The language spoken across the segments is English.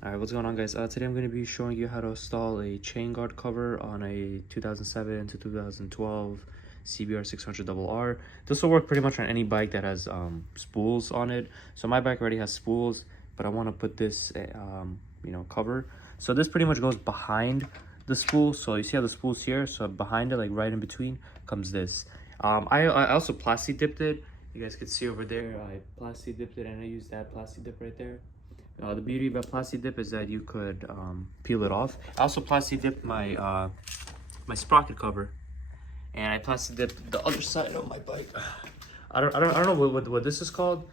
Alright, what's going on, guys? Today I'm going to be showing you how to install a chain guard cover on a 2007 to 2012 CBR 600RR. This will work pretty much on any bike that has spools on it. So my bike already has spools, but I want to put this cover. So this pretty much goes behind the spool. So you see how the spool's here? So behind it, like right in between, comes this. I also plastic dipped it. You guys can see over there, I plastic dipped it, and I used that plastic dip right there. The beauty of a plastic dip is that you could peel it off. I also plastic dipped my my sprocket cover, and I plastic dipped the other side of my bike. I don't know what this is called,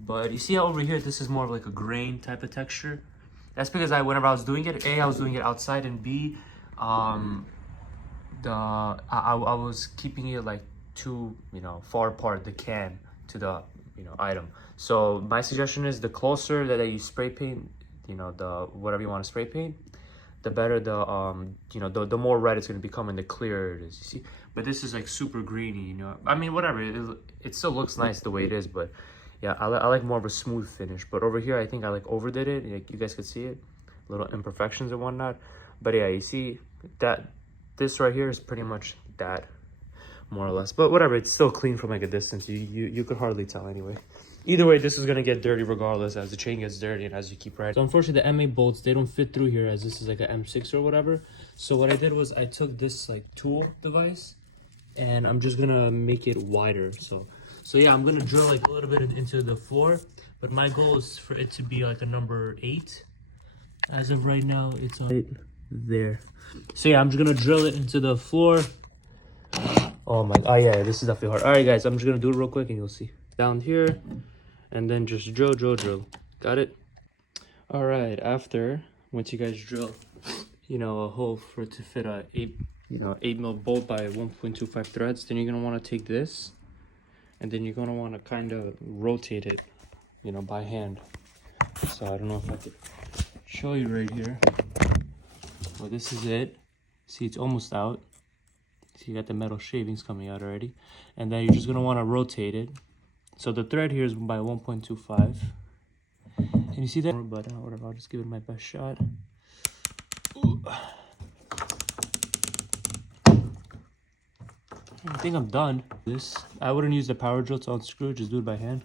but you see how over here this is more of like a grain type of texture. That's because whenever I was doing it, I was doing it outside, and B, I was keeping it like too far apart, the can to the item. So my suggestion is the closer that you spray paint, the whatever you want to spray paint, the better the more red it's going to become and the clearer it is, you see. But this is like super greeny, I mean, whatever, it still looks nice the way it is, but yeah, I like more of a smooth finish. But over here I think I like overdid it. Like, you guys could see it, little imperfections and whatnot. But yeah, you see that this right here is pretty much that, more or less. But whatever, it's still clean from like a distance. You could hardly tell anyway. Either way, this is gonna get dirty regardless as the chain gets dirty and as you keep riding. So unfortunately the M8 bolts, they don't fit through here as this is like an M6 or whatever. So what I did was I took this like tool device and I'm just gonna make it wider. So yeah, I'm gonna drill like a little bit into the floor, but my goal is for it to be like a number 8. As of right now, it's right there. So yeah, I'm just gonna drill it into the floor. Oh yeah, this is definitely hard. All right, guys, I'm just gonna do it real quick and you'll see. Down here, and then just drill. Got it? All right, once you guys drill, a hole for it to fit a 8mm bolt by 1.25 threads, then you're gonna want to take this, and then you're gonna want to kind of rotate it, by hand. So I don't know if I could show you right here. Well, this is it. See, it's almost out. So you got the metal shavings coming out already, and then you're just gonna want to rotate it. So the thread here is by 1.25, and you see that, but whatever, I'll just give it my best shot. Ooh. I think I'm done. I wouldn't use the power drill to unscrew it, just do it by hand,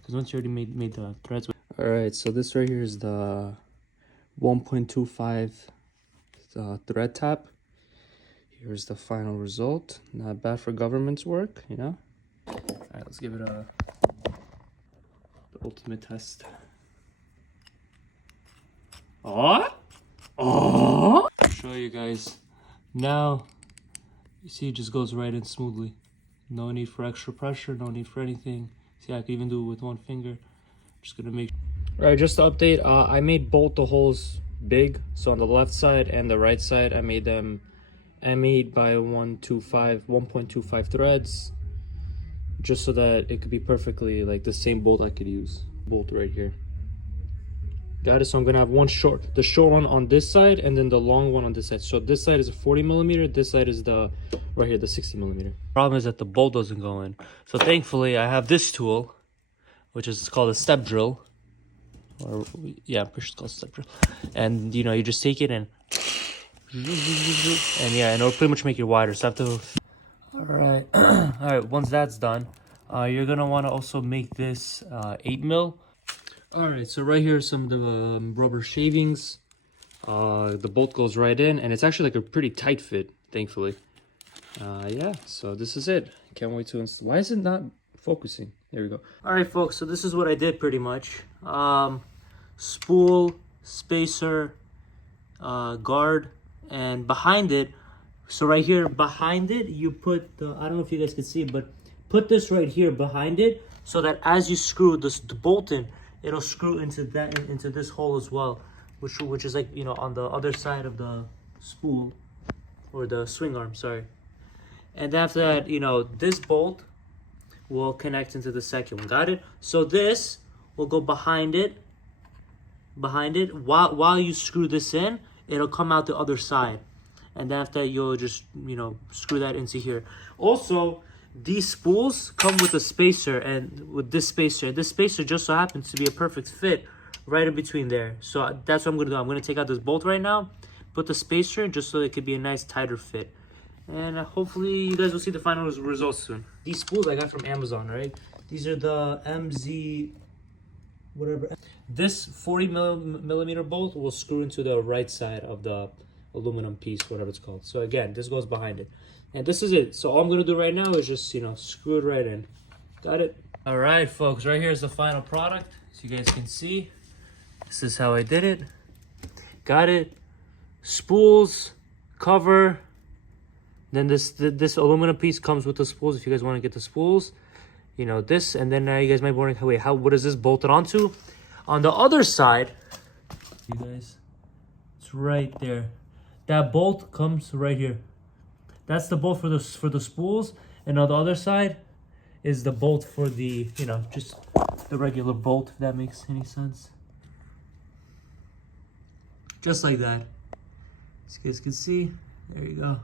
because once you already made the threads. All right, so this right here is the 1.25 thread top. Here's the final result. Not bad for government's work, All right, let's give it the ultimate test. I'll show you guys. Now, you see, it just goes right in smoothly. No need for extra pressure, no need for anything. See, I can even do it with one finger. Just gonna make. All right, just to update, I made both the holes big. So on the left side and the right side, I made them M8 by 1.25 threads, just so that it could be perfectly like the same bolt I could use. Bolt right here. Got it. So I'm gonna have the short one on this side, and then the long one on this side. So this side is a 40mm, this side is the 60mm. Problem is that the bolt doesn't go in. So thankfully I have this tool, which is called a step drill. Or yeah, I'm pretty sure it's called a step drill. And you just take it and yeah, and it'll pretty much make it wider. So I have to. All right. Once that's done, you're gonna want to also make this 8mm. All right. So right here are some of the rubber shavings. The bolt goes right in, and it's actually like a pretty tight fit, thankfully. Yeah. So this is it. Can't wait to install. Why is it not focusing? There we go. All right, folks. So this is what I did pretty much. Spool, spacer, guard. And behind it, so right here behind it, you put I don't know if you guys can see, but put this right here behind it, so that as you screw the bolt in, it'll screw into this hole as well, which is like on the other side of the spool, or the swing arm, sorry. And after that, this bolt will connect into the second one. Got it? So this will go behind it. While you screw this in, it'll come out the other side, and after that you'll just screw that into here. Also, these spools come with a spacer, and with this spacer just so happens to be a perfect fit right in between there. So that's what I'm gonna do. I'm gonna take out this bolt right now, put the spacer just so it could be a nice tighter fit. And hopefully you guys will see the final results soon. These spools I got from Amazon, right? These are the MZ whatever. This 40 millimeter bolt will screw into the right side of the aluminum piece, whatever it's called. So again, this goes behind it. And this is it. So all I'm gonna do right now is just, you know, screw it right in. Got it? All right, folks, right here is the final product. So you guys can see, this is how I did it. Got it. Spools, cover. Then this aluminum piece comes with the spools if you guys want to get the spools. You know, this, and then you guys might be wondering, wait, what is this bolted onto? On the other side, you guys, it's right there. That bolt comes right here. That's the bolt for the spools, and on the other side is the bolt for the, you know, just the regular bolt, if that makes any sense. Just like that. As you guys can see, there you go.